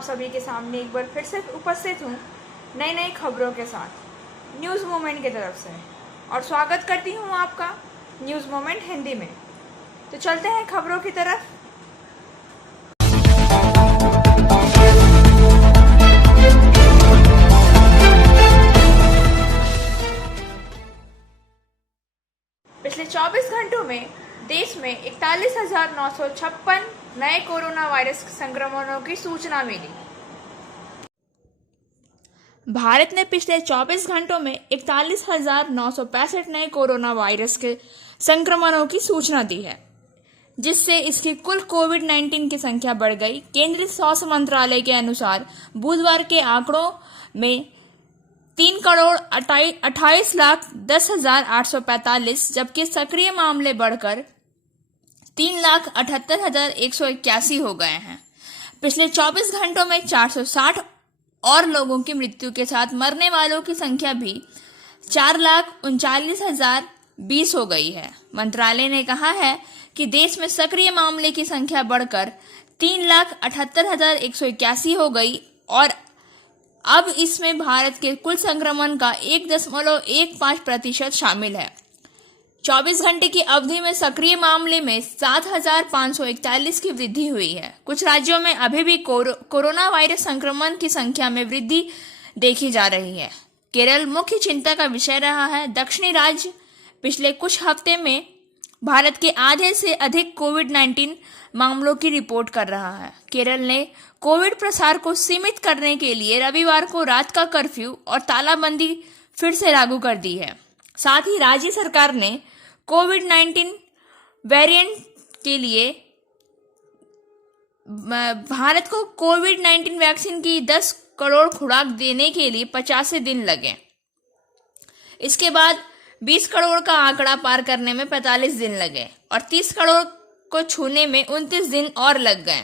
आप सभी के सामने एक बार फिर से उपस्थित हूँ नई नई खबरों के साथ न्यूज़ मोमेंट की तरफ से, और स्वागत करती हूँ आपका न्यूज़ मोमेंट हिंदी में। तो चलते हैं खबरों की तरफ। पिछले 24 घंटों में देश में 41,956 नए कोरोना वायरस संक्रमणों की सूचना मिली। भारत ने पिछले 24 घंटों में 41,965 नए कोरोना वायरस के संक्रमणों की सूचना दी है, जिससे इसकी कुल कोविड-19 की संख्या बढ़ गई। केंद्रीय स्वास्थ्य मंत्रालय के अनुसार बुधवार के आंकड़ों में 3,28,10,845, जबकि सक्रिय मामले बढ़कर 3,78,181 हो गए हैं। पिछले 24 घंटों में 460 और लोगों की मृत्यु के साथ मरने वालों की संख्या भी 4,39,020 हो गई है। मंत्रालय ने कहा है कि देश में सक्रिय मामले की संख्या बढ़कर 3,78,181 हो गई और अब इसमें भारत के कुल संक्रमण का 1.15% शामिल है। 24 घंटे की अवधि में सक्रिय मामले में 7,541 की वृद्धि हुई है। कुछ राज्यों में अभी भी कोरोना वायरस संक्रमण की संख्या में वृद्धि देखी जा रही है। केरल मुख्य चिंता का विषय रहा है। दक्षिणी राज्य पिछले कुछ हफ्ते में भारत के आधे से अधिक कोविड-19 मामलों की रिपोर्ट कर रहा है। केरल ने कोविड प्रसार को सीमित करने के लिए रविवार को रात का कर्फ्यू और तालाबंदी फिर से लागू कर दी है। साथ ही राज्य सरकार ने कोविड-19 वेरिएंट के लिए भारत को कोविड-19 वैक्सीन की 10 करोड़ खुराक देने के लिए 85 दिन लगे। इसके बाद 20 करोड़ का आंकड़ा पार करने में 45 दिन लगे और 30 करोड़ को छूने में 29 दिन और लग गए।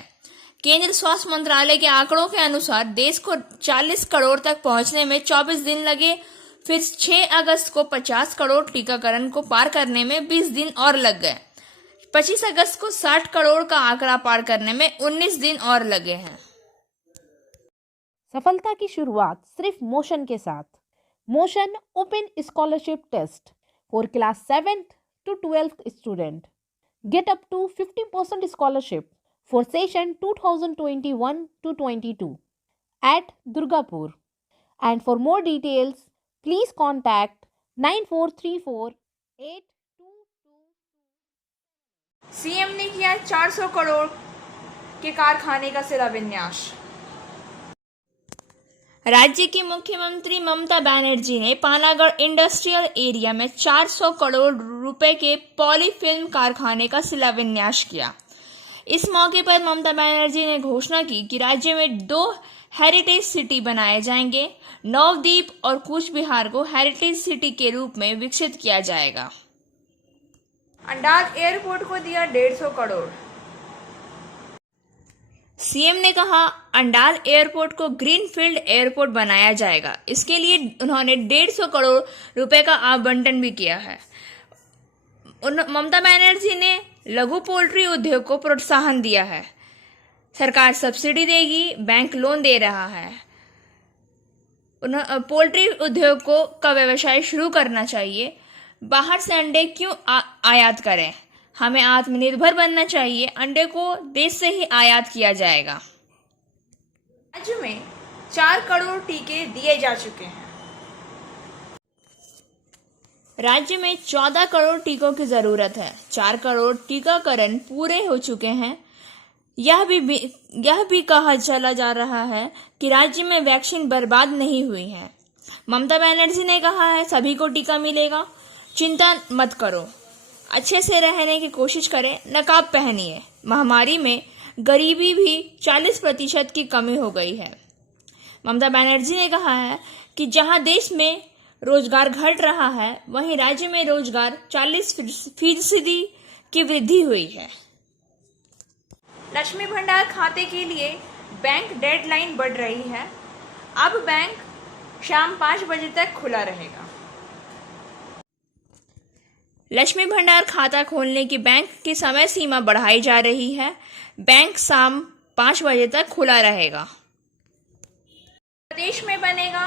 केंद्रीय स्वास्थ्य मंत्रालय के आंकड़ों के अनुसार देश को 40 करोड़ तक पहुंचने में 24 दिन लगे। फिर 6 अगस्त को 50 करोड़ टीकाकरण को पार करने में 20 दिन और लग गए। 25 अगस्त को 60 करोड़ का आंकड़ा पार करने में 19 दिन और लगे हैं। सफलता की शुरुआत सिर्फ मोशन के साथ। Motion open scholarship test for class 7th to 12th student. Get up to 50% scholarship for session 2021-22 at Durgapur. And for more details, please contact 9434-8222. CM ने किया 400 करोड़ के कारखाने का शिलान्यास। राज्य की मुख्यमंत्री ममता बनर्जी ने पानागढ़ इंडस्ट्रियल एरिया में 400 करोड़ रुपए के पॉलीफिल्म कारखाने का शिलान्यास किया। इस मौके पर ममता बनर्जी ने घोषणा की कि राज्य में 2 हेरिटेज सिटी बनाए जाएंगे। नवद्वीप और कूच बिहार को हेरिटेज सिटी के रूप में विकसित किया जाएगा। अंडाल एयरपोर्ट को दिया 150 करोड़। सीएम ने कहा अंडाल एयरपोर्ट को ग्रीनफील्ड एयरपोर्ट बनाया जाएगा। इसके लिए उन्होंने 150 करोड़ रुपए का आवंटन भी किया है। ममता बनर्जी ने लघु पोल्ट्री उद्योग को प्रोत्साहन दिया है। सरकार सब्सिडी देगी, बैंक लोन दे रहा है। पोल्ट्री उद्योग का व्यवसाय शुरू करना चाहिए। बाहर से अंडे क्यों आयात करें? हमें आत्मनिर्भर बनना चाहिए। अंडे को देश से ही आयात किया जाएगा। राज्य में 4 करोड़ टीके दिए जा चुके हैं। राज्य में 14 करोड़ टीकों की जरूरत है। 4 करोड़ टीकाकरण पूरे हो चुके हैं। यह भी कहा चला जा रहा है कि राज्य में वैक्सीन बर्बाद नहीं हुई है। ममता बनर्जी ने कहा है सभी को टीका मिलेगा, चिंता मत करो, अच्छे से रहने की कोशिश करें, नकाब पहनिए। महामारी में गरीबी भी 40% की कमी हो गई है। ममता बनर्जी ने कहा है कि जहां देश में रोजगार घट रहा है, वहीं राज्य में रोजगार 40% की वृद्धि हुई है। लक्ष्मी भंडार खाते के लिए बैंक डेडलाइन बढ़ रही है। अब बैंक शाम 5 बजे तक खुला रहेगा। लक्ष्मी भंडार खाता खोलने की बैंक की समय सीमा बढ़ाई जा रही है। बैंक शाम 5 बजे तक खुला रहेगा। प्रदेश में बनेगा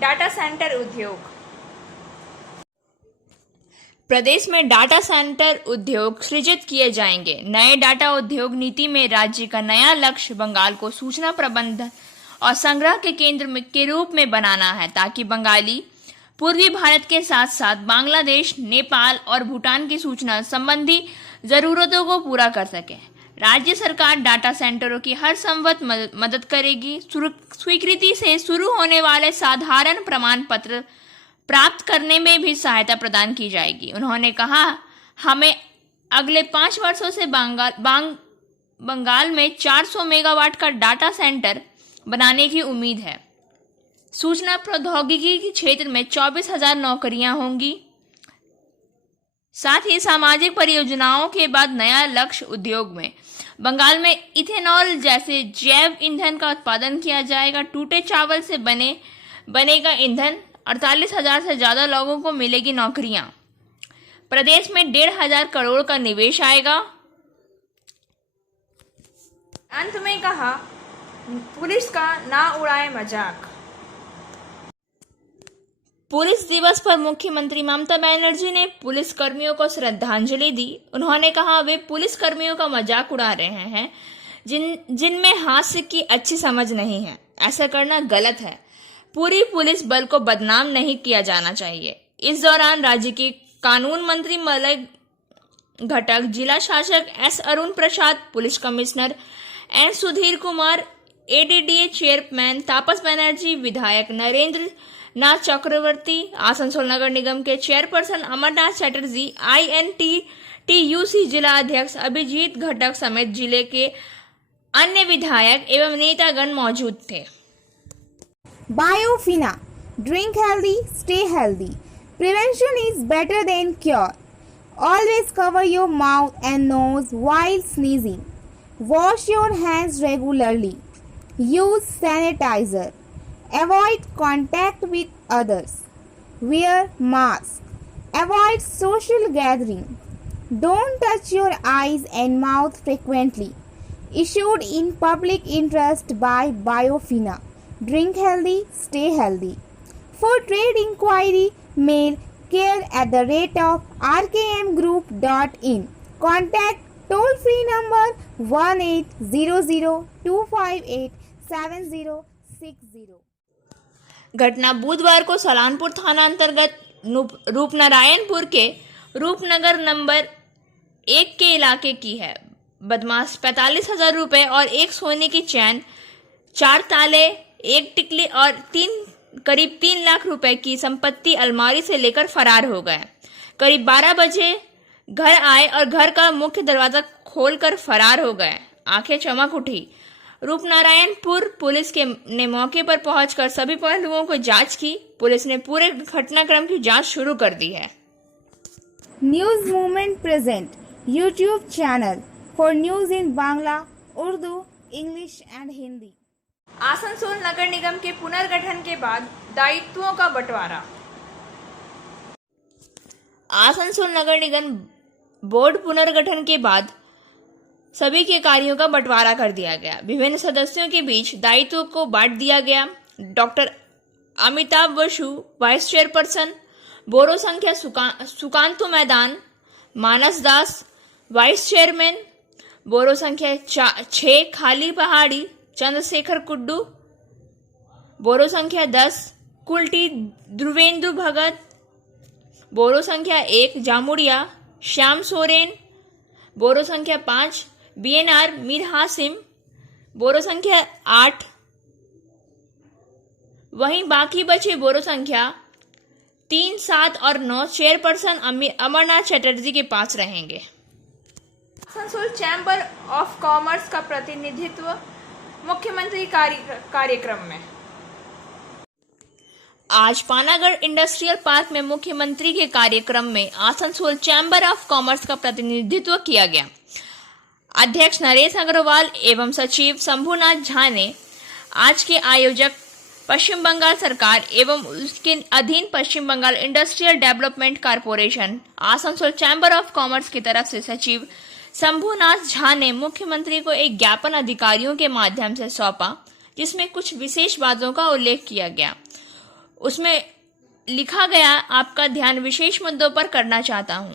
डाटा सेंटर उद्योग। प्रदेश में डाटा सेंटर उद्योग सृजित किए जाएंगे। नए डाटा उद्योग नीति में राज्य का नया लक्ष्य बंगाल को सूचना प्रबंधन और संग्रह के केंद्र के रूप में बनाना है, ताकि बंगाली पूर्वी भारत के साथ साथ बांग्लादेश, नेपाल और भूटान की सूचना संबंधी जरूरतों को पूरा कर सके। राज्य सरकार डाटा सेंटरों की हर संभव मदद करेगी। स्वीकृति से शुरू होने वाले साधारण प्रमाण पत्र प्राप्त करने में भी सहायता प्रदान की जाएगी। उन्होंने कहा, हमें अगले 5 वर्षों से बंगाल में 400 मेगावाट का डाटा सेंटर बनाने की उम्मीद है। सूचना प्रौद्योगिकी के क्षेत्र में 24,000 नौकरियां होंगी। साथ ही सामाजिक परियोजनाओं के बाद नया लक्ष्य उद्योग में बंगाल में इथेनॉल जैसे जैव ईंधन का उत्पादन किया जाएगा। टूटे चावल से बनेगा ईंधन। 48,000 से ज्यादा लोगों को मिलेगी नौकरियां। प्रदेश में 1,500 करोड़ का निवेश आएगा। अंत में कहा, पुलिस का ना उड़ाए मजाक। पुलिस दिवस पर मुख्यमंत्री ममता बनर्जी ने पुलिस कर्मियों को श्रद्धांजलि दी। उन्होंने कहा, वे पुलिस कर्मियों का मजाक उड़ा रहे हैं जिनमें हास्य की अच्छी समझ नहीं है। ऐसा करना गलत है। पूरी पुलिस बल को बदनाम नहीं किया जाना चाहिए। इस दौरान राज्य के कानून मंत्री मलय घटक, जिला शासक S Arun Prasad, police commissioner N Sudhir Kumar, ADDA chairman Tapas Banerjee, विधायक नरेंद्र नाथ चक्रवर्ती, आसनसोल नगर निगम के चेयरपर्सन अमरनाथ चटर्जी, INTTUC जिला अध्यक्ष अभिजीत घटक समेत जिले के अन्य विधायक एवं नेतागण मौजूद थे। Biofina. Drink healthy, stay healthy. Prevention is better than cure. Always cover your mouth and nose while sneezing. Wash your hands regularly. Use sanitizer. Avoid contact with others. Wear mask. Avoid social gathering. Don't touch your eyes and mouth frequently. Issued in public interest by Biofina. Drink healthy, stay healthy. For trade inquiry, mail care@rkmgroup.in. Contact toll-free number 1800-258-7060. घटना बुधवार को सलानपुर थाना अंतर्गत रूपनारायणपुर के Rupnagar number 1 के इलाके की है। बदमाश 45,000 रुपए और एक सोने की चैन, 4 ताले, 1 टिकली और करीब 3 लाख रुपए की संपत्ति अलमारी से लेकर फरार हो गए। करीब 12 बजे घर आए और घर का मुख्य दरवाजा खोलकर फरार हो गए। आंखें चमक उठी। रूपनारायणपुर पुलिस ने मौके पर पहुंचकर सभी पहलुओं को जांच की। पुलिस ने पूरे घटनाक्रम की जांच शुरू कर दी है। News Movement present YouTube channel for news in Bangla, Urdu, English and Hindi. Asansol नगर निगम के पुनर्गठन के बाद दायित्वों का बंटवारा। आसनसोल नगर निगम बोर्ड पुनर्गठन के बाद सभी के कार्यों का बंटवारा कर दिया गया। विभिन्न सदस्यों के बीच दायित्वों को बांट दिया गया। Doctor Amitabh Basu vice chairperson, borough संख्या सुकांतु मैदान, मानस दास वाइस चेयरमैन, बोरो संख्या 6 खाली पहाड़ी चंद्रशेखर कुड्डू, बोरो संख्या 10 कुल्टी ध्रुवेंदु भगत, बोरो संख्या 1 जामुड़िया श्याम सोरेन, बोरो संख्या 5 BNR मीर हासिम, बोरो संख्या 8। वहीं बाकी बचे बोरो संख्या 3, 7 और 9 चेयरपर्सन अमरनाथ चटर्जी के पास रहेंगे। आसनसोल चैम्बर ऑफ कॉमर्स का प्रतिनिधित्व मुख्यमंत्री कार्यक्रम में। आज पानागढ़ इंडस्ट्रियल पार्क में मुख्यमंत्री के कार्यक्रम में आसनसोल चैम्बर ऑफ कॉमर्स का प्रतिनिधित्व किया गया। अध्यक्ष नरेश अग्रवाल एवं सचिव शंभुनाथ झा ने आज के आयोजक पश्चिम बंगाल सरकार एवं उसके अधीन Paschim Bangal industrial development corporation Asansol chamber of commerce की तरफ से सचिव शंभुनाथ झा ने मुख्यमंत्री को एक ज्ञापन अधिकारियों के माध्यम से सौंपा, जिसमें कुछ विशेष बातों का उल्लेख किया गया। उसमें लिखा गया, आपका ध्यान विशेष मुद्दों पर करना चाहता हूं।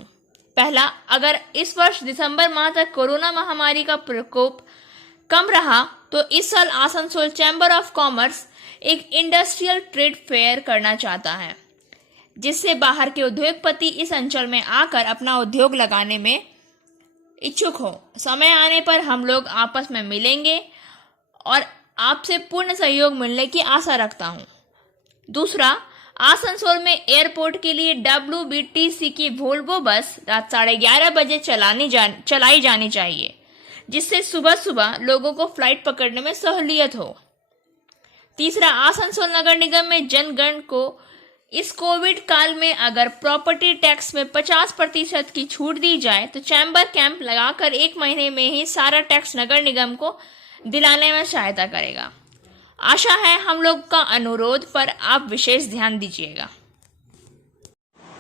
पहला, अगर इस वर्ष दिसंबर माह तक कोरोना महामारी का प्रकोप कम रहा तो इस साल आसनसोल चैम्बर ऑफ कॉमर्स एक इंडस्ट्रियल ट्रेड फेयर करना चाहता है, जिससे बाहर के उद्योगपति इस अंचल में आकर अपना उद्योग लगाने में इच्छुक हो। समय आने पर हम लोग आपस में मिलेंगे और आपसे पूर्ण सहयोग मिलने की आशा रखता हूं। दूसरा, आसनसोल में एयरपोर्ट के लिए WBTC की वोल्वो बस रात 11:30 बजे चलाई जानी चाहिए, जिससे सुबह सुबह लोगों को फ्लाइट पकड़ने में सहूलियत हो। तीसरा, आसनसोल नगर निगम में जनगण को इस कोविड काल में अगर प्रॉपर्टी टैक्स में 50% की छूट दी जाए तो चैम्बर कैंप लगाकर 1 महीने में ही सारा टैक्स नगर निगम को दिलाने में सहायता करेगा। आशा है हम लोग का अनुरोध पर आप विशेष ध्यान दीजिएगा।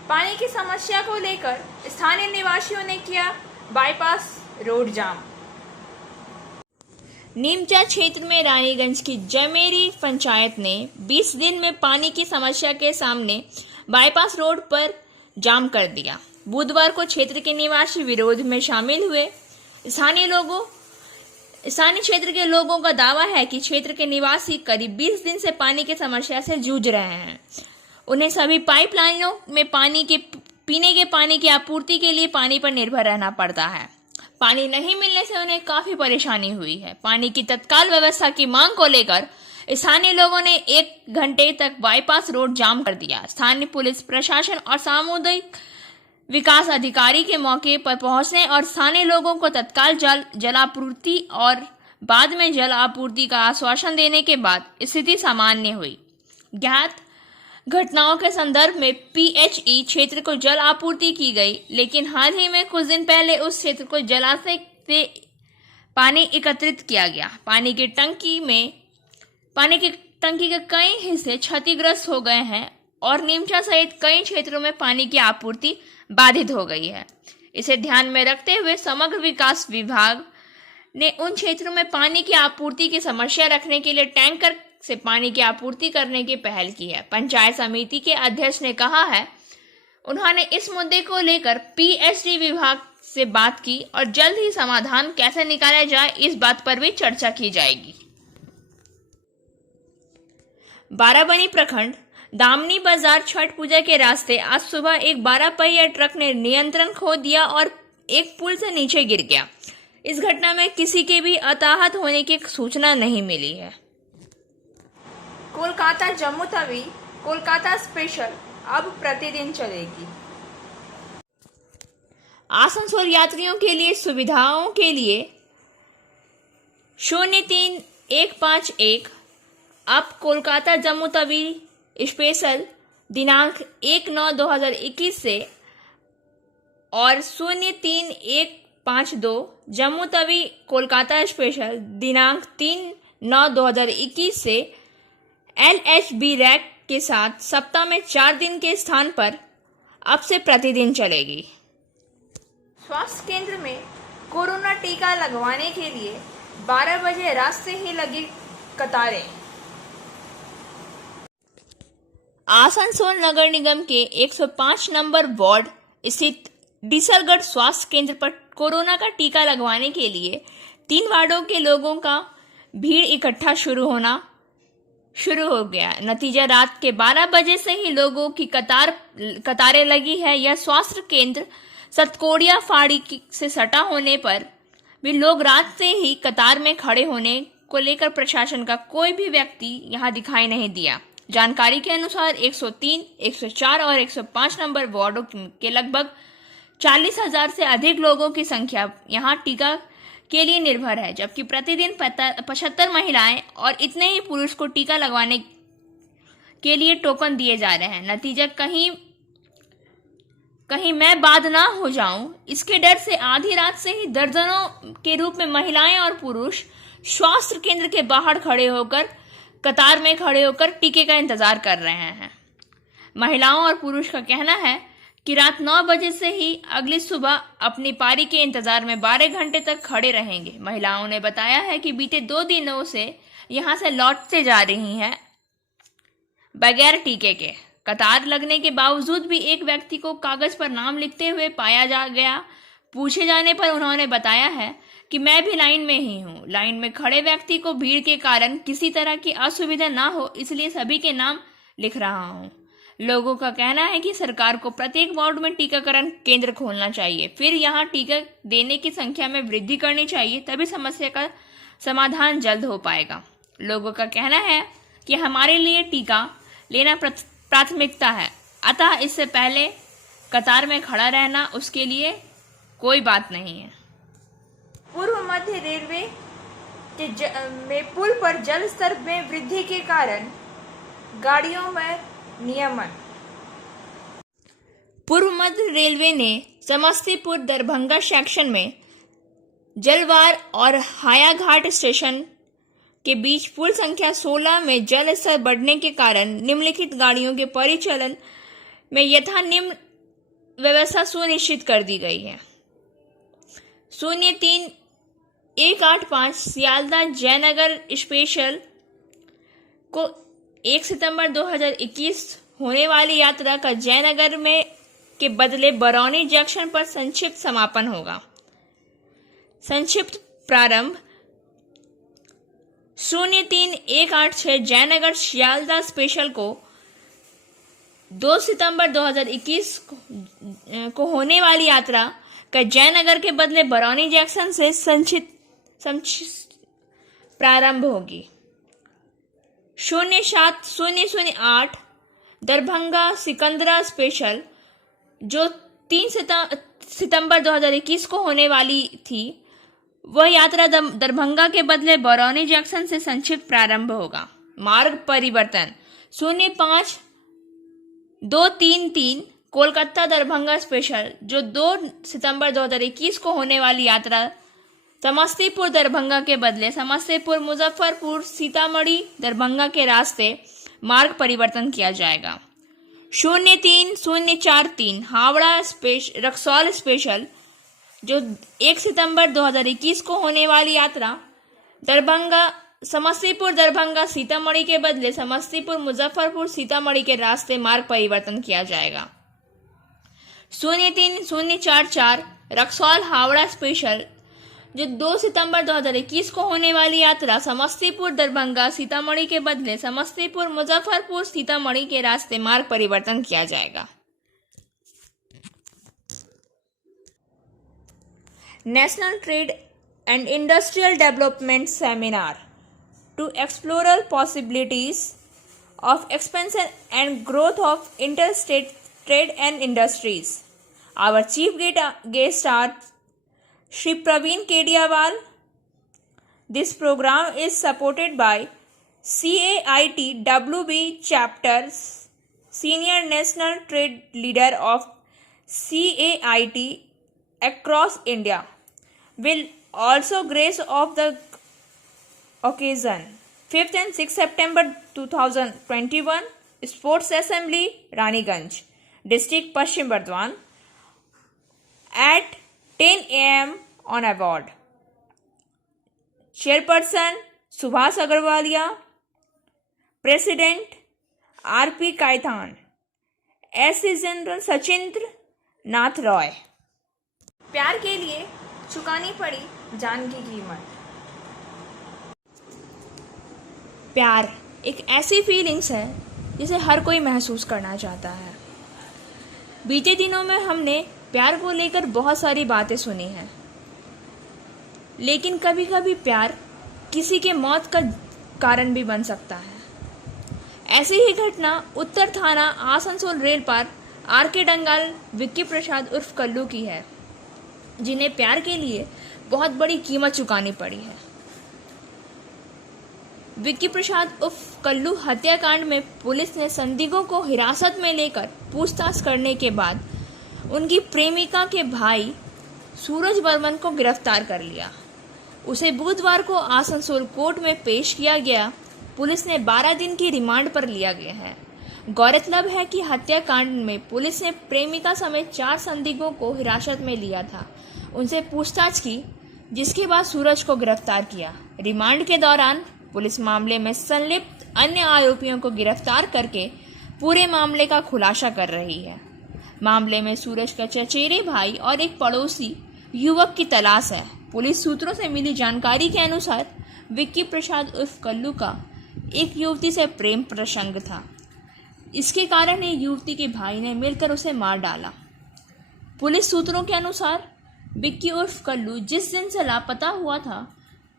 पानी की समस्या को लेकर स्थानीय निवासियों ने किया बाईपास रोड जाम। नीमचा क्षेत्र में रानीगंज की जमेरी पंचायत ने 20 दिन में पानी की समस्या के सामने बाईपास रोड पर जाम कर दिया। बुधवार को क्षेत्र के निवासी विरोध में शामिल हुए। स्थानीय क्षेत्र के लोगों का दावा है कि क्षेत्र के निवासी करीब 20 दिन से पानी की समस्या से जूझ रहे हैं। उन्हें सभी पाइपलाइनों में पीने के पानी की आपूर्ति के लिए पानी पर निर्भर रहना पड़ता है। पानी नहीं मिलने से उन्हें काफी परेशानी हुई है। पानी की तत्काल व्यवस्था की मांग को लेकर स्थानीय लोगों ने 1 घंटे तक बाईपास रोड जाम कर दिया। स्थानीय पुलिस प्रशासन और सामुदायिक विकास अधिकारी के मौके पर पहुंचने और स्थानीय लोगों को तत्काल जलापूर्ति और बाद में जल आपूर्ति का आश्वासन देने के बाद स्थिति सामान्य हुई। ज्ञात घटनाओं के संदर्भ में PHE क्षेत्र को जल आपूर्ति की गई, लेकिन हाल ही में कुछ दिन पहले उस क्षेत्र को जलाशय से पानी एकत्रित किया गया। पानी की टंकी के कई हिस्से क्षतिग्रस्त हो गए हैं और नीमचा सहित कई क्षेत्रों में पानी की आपूर्ति बाधित हो गई है। इसे ध्यान में रखते हुए समग्र विकास विभाग ने उन क्षेत्रों में पानी की आपूर्ति की समस्या रखने के लिए टैंकर से पानी की आपूर्ति करने की पहल की है। पंचायत समिति के अध्यक्ष ने कहा है, उन्होंने इस मुद्दे को लेकर PSD विभाग से बात की और जल्द ही समाधान कैसे निकाला जाए इस बात पर भी चर्चा की जाएगी। बाराबनी प्रखंड दामनी बाजार छठ पूजा के रास्ते आज सुबह एक 12 पहिया ट्रक ने नियंत्रण खो दिया और एक पुल से नीचे गिर गया। इस घटना में किसी के भी हताहत होने की सूचना नहीं मिली है। कोलकाता जम्मू तवी कोलकाता स्पेशल अब प्रतिदिन चलेगी। आसनसोल यात्रियों के लिए सुविधाओं के लिए 03151 अब कोलकाता जम्मू तवी स्पेशल दिनांक 1/9/2021 से और 03152 जम्मू तवी कोलकाता स्पेशल दिनांक 3/9/2021 से LHB रैक के साथ सप्ताह में 4 दिन के स्थान पर अब से प्रतिदिन चलेगी। स्वास्थ्य केंद्र में कोरोना टीका लगवाने के लिए 12 बजे रात से ही लगी कतारें। आसनसोल नगर निगम के 105 नंबर वार्ड स्थित डीसलगढ़ स्वास्थ्य केंद्र पर कोरोना का टीका लगवाने के लिए 3 वार्डों के लोगों का भीड़ इकट्ठा शुरू हो गया। नतीजा रात के 12 बजे से ही लोगों की कतारें लगी है। यह स्वास्थ्य केंद्र सतकोड़िया फाड़ी से सटा होने पर भी लोग रात से ही कतार में खड़े होने को लेकर प्रशासन का कोई भी व्यक्ति यहां दिखाई नहीं दिया। जानकारी के अनुसार 103, 104 और 105 नंबर वार्डों के लगभग 40,000 से अधिक लोगों की संख्या यहां टीका के लिए निर्भर है, जबकि प्रतिदिन 75 महिलाएं और इतने ही पुरुष को टीका लगवाने के लिए टोकन दिए जा रहे हैं। नतीजा कहीं मैं बाद ना हो जाऊं, इसके डर से आधी रात से ही दर्जनों के रूप में महिलाएं और पुरुष स्वास्थ्य केंद्र के बाहर कतार में खड़े होकर टीके का इंतजार कर रहे हैं। महिलाओं और पुरुष का कहना है कि रात 9 बजे से ही अगली सुबह अपनी पारी के इंतजार में 12 घंटे तक खड़े रहेंगे। महिलाओं ने बताया है कि बीते 2 दिनों से यहाँ से लौटते जा रही हैं बगैर टीके के। कतार लगने के बावजूद भी एक व्यक्ति को कागज पर नाम लिखते हुए पाया जा गया। पूछे जाने पर उन्होंने बताया है कि मैं भी लाइन में ही हूँ। लाइन में खड़े व्यक्ति को भीड़ के कारण किसी तरह की असुविधा ना हो इसलिए सभी के नाम लिख रहा हूँ। लोगों का कहना है कि सरकार को प्रत्येक वार्ड में टीकाकरण केंद्र खोलना चाहिए, फिर यहाँ टीका देने की संख्या में वृद्धि करनी चाहिए, तभी समस्या का समाधान जल्द हो पाएगा। लोगों का कहना है कि हमारे लिए टीका लेना प्राथमिकता है, अतः इससे पहले कतार में खड़ा रहना उसके लिए कोई बात नहीं है। पूर्व मध्य रेलवे में पुल पर जल स्तर में वृद्धि के कारण गाड़ियों में नियमन। पूर्व मध्य रेलवे ने समस्तीपुर दरभंगा सेक्शन में जलवार और हायाघाट स्टेशन के बीच पुल संख्या 16 में जल स्तर बढ़ने के कारण निम्नलिखित गाड़ियों के परिचालन में यथा निम्न व्यवस्था सुनिश्चित कर दी गई है। 03-185 सियालदह जयनगर स्पेशल को 1 सितंबर 2021 होने वाली यात्रा का जयनगर में के बदले बरौनी जंक्शन पर संक्षिप्त समापन होगा। संक्षिप्त प्रारंभ 03-186 जयनगर सियालदह स्पेशल को 2 सितंबर 2021 को होने वाली यात्रा का जयनगर के बदले बरौनी जंक्शन से संक्षिप्त प्रारंभ होगी। 07-008 दरभंगा सिकंदरा स्पेशल जो 3 सितंबर 2021 को होने वाली थी, वह यात्रा दरभंगा के बदले बरौनी जंक्शन से संक्षिप्त प्रारंभ होगा। मार्ग परिवर्तन 05-233 कोलकाता दरभंगा स्पेशल जो 2 सितंबर 2021 को होने वाली यात्रा समस्तीपुर दरभंगा के बदले समस्तीपुर मुजफ्फरपुर सीतामढ़ी दरभंगा के रास्ते मार्ग परिवर्तन किया जाएगा। 03-043 हावड़ा रक्सौल स्पेशल जो 1 सितंबर 2021 को होने वाली यात्रा समस्तीपुर दरभंगा सीतामढ़ी के बदले समस्तीपुर मुजफ्फरपुर सीतामढ़ी के रास्ते मार्ग परिवर्तन किया जाएगा। 03-044 रक्सौल हावड़ा स्पेशल जो 2 सितंबर 2021 को होने वाली यात्रा समस्तीपुर दरभंगा सीतामढ़ी के बदले समस्तीपुर मुजफ्फरपुर सीतामढ़ी के रास्ते मार्ग परिवर्तन किया जाएगा। National trade and industrial development seminar to explore possibilities of expansion and growth of interstate trade and industries. Our chief guest are Shri Praveen Kediawal. This program is supported by CAIT WB Chapters, Senior National Trade Leader of CAIT across India, will also grace of the occasion. 5th and 6th September 2021, Sports Assembly, Raniganj, District Paschim Bardwan at 10 a.m. on award. Chairperson Subhas Agarwalia, President R.P. Kaithan, S. General Sachindra Nath Roy। प्यार के लिए चुकानी पड़ी जान की कीमत। प्यार एक ऐसी फीलिंग्स है जिसे हर कोई महसूस करना चाहता है। बीते दिनों में हमने प्यार को लेकर बहुत सारी बातें सुनी हैं, लेकिन कभी कभी प्यार किसी के मौत का कारण भी बन सकता है। ऐसी ही घटना उत्तर थाना आसनसोल रेल पर आर.के. डंगाल विक्की प्रसाद उर्फ कल्लू की है, जिन्हें प्यार के लिए बहुत बड़ी कीमत चुकानी पड़ी है। विक्की प्रसाद उर्फ कल्लू हत्याकांड में पुलिस ने संदिग्धों को हिरासत में लेकर पूछताछ करने के बाद उनकी प्रेमिका के भाई सूरज बर्मन को गिरफ्तार कर लिया। उसे बुधवार को आसनसोल कोर्ट में पेश किया गया। पुलिस ने 12 दिन की रिमांड पर लिया गया है। गौरतलब है कि हत्याकांड में पुलिस ने प्रेमिका समेत 4 संदिग्धों को हिरासत में लिया था, उनसे पूछताछ की, जिसके बाद सूरज को गिरफ्तार किया। रिमांड के दौरान पुलिस मामले में संलिप्त अन्य आरोपियों को गिरफ्तार करके पूरे मामले का खुलासा कर रही है। मामले में सूरज का चचेरे भाई और एक पड़ोसी युवक की तलाश है। पुलिस सूत्रों से मिली जानकारी के अनुसार विक्की प्रसाद उर्फ कल्लू का एक युवती से प्रेम प्रसंग था। इसके कारण ही युवती के भाई ने मिलकर उसे मार डाला। पुलिस सूत्रों के अनुसार विक्की उर्फ कल्लू जिस दिन से लापता हुआ था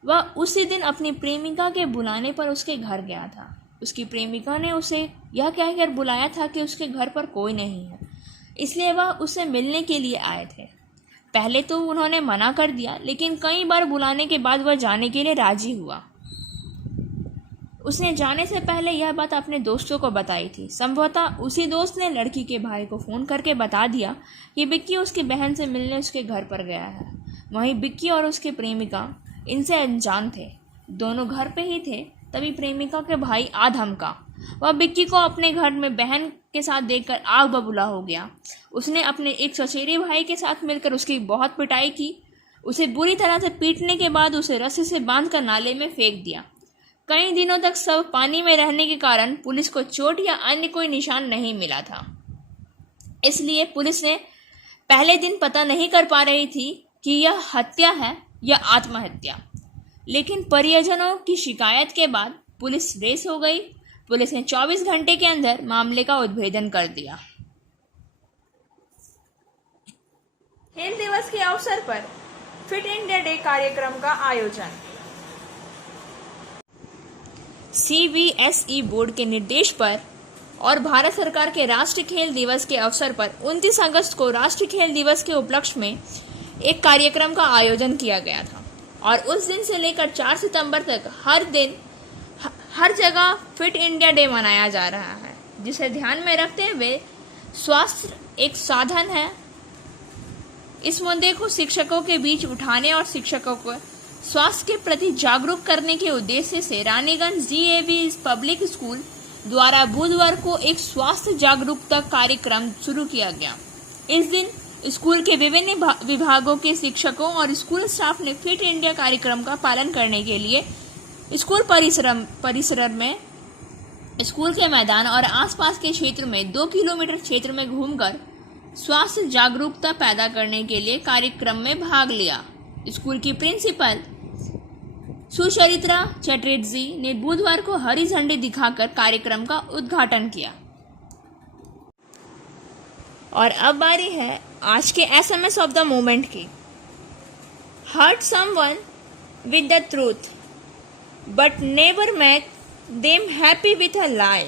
वह उसी दिन अपनी प्रेमिका के बुलाने पर उसके घर गया था। उसकी प्रेमिका ने उसे यह कहकर बुलाया था कि उसके घर पर कोई नहीं है, इसलिए वह उससे मिलने के लिए आए थे। पहले तो उन्होंने मना कर दिया, लेकिन कई बार बुलाने के बाद वह जाने के लिए राजी हुआ। उसने जाने से पहले यह बात अपने दोस्तों को बताई थी। संभवतः उसी दोस्त ने लड़की के भाई को फ़ोन करके बता दिया कि विक्की उसकी बहन से मिलने उसके घर पर गया है। वहीं विक्की और उसकी प्रेमिका इनसे अनजान थे, दोनों घर पे ही थे। तभी प्रेमिका के भाई आ धमका। वह विक्की को अपने घर में बहन के साथ देखकर आग बबूला हो गया। उसने अपने एक चचेरे भाई के साथ मिलकर उसकी बहुत पिटाई की। उसे बुरी तरह से पीटने के बाद उसे रस्सी से बांधकर नाले में फेंक दिया। कई दिनों तक सब पानी में रहने के कारण पुलिस को चोट या अन्य कोई निशान नहीं मिला था। इसलिए पुलिस ने पहले दिन पता नहीं कर पा रही थी कि यह हत्या है या आत्महत्या, लेकिन परिजनों की शिकायत के बाद पुलिस रेस हो गई। पुलिस ने 24 घंटे के अंदर मामले का उद्भेदन कर दिया। खेल दिवस के अवसर पर फिट इंडिया डे कार्यक्रम का आयोजन। CBSE बोर्ड के निर्देश पर और भारत सरकार के राष्ट्रीय खेल दिवस के अवसर पर 29 अगस्त को राष्ट्रीय खेल दिवस के उपलक्ष्य में एक कार्यक्रम का आयोजन किया गया था और उस दिन से लेकर 4 सितंबर तक हर दिन हर जगह फिट इंडिया डे मनाया जा रहा है, जिसे ध्यान में रखते हुए स्वास्थ्य एक साधन है। इस मुद्दे को शिक्षकों के बीच उठाने और शिक्षकों को स्वास्थ्य के प्रति जागरूक करने के उद्देश्य से रानीगंज DAV पब्लिक स्कूल द्वारा बुधवार को एक स्वास्थ्य जागरूकता कार्यक्रम शुरू किया गया। इस दिन स्कूल के विभिन्न विभागों के शिक्षकों और स्कूल स्टाफ ने फिट इंडिया कार्यक्रम का पालन करने के लिए स्कूल परिसर में स्कूल के मैदान और आसपास के क्षेत्र में 2 किलोमीटर क्षेत्र में घूमकर स्वास्थ्य जागरूकता पैदा करने के लिए कार्यक्रम में भाग लिया। स्कूल की प्रिंसिपल सुचरित्रा चटर्जी ने बुधवार को हरी झंडी दिखाकर कार्यक्रम का उद्घाटन किया। और अब बारी है आज के SMS ऑफ द मोमेंट की। Hurt someone with the truth but never make them happy with a lie.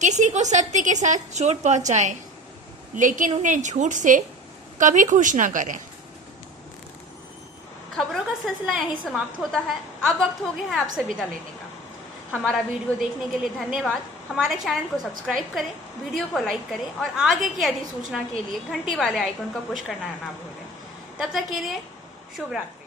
किसी को सत्य के साथ चोट पहुंचाएं, लेकिन उन्हें झूठ से कभी खुश ना करें। खबरों का सिलसिला यहीं समाप्त होता है। अब वक्त हो गया है आपसे विदा लेने का। हमारा वीडियो देखने के लिए धन्यवाद। हमारे चैनल को सब्सक्राइब करें, वीडियो को लाइक करें और आगे की अधिसूचना के लिए घंटी वाले आइकन को पुश करना ना भूलें। तब तक के लिए शुभ रात्रि।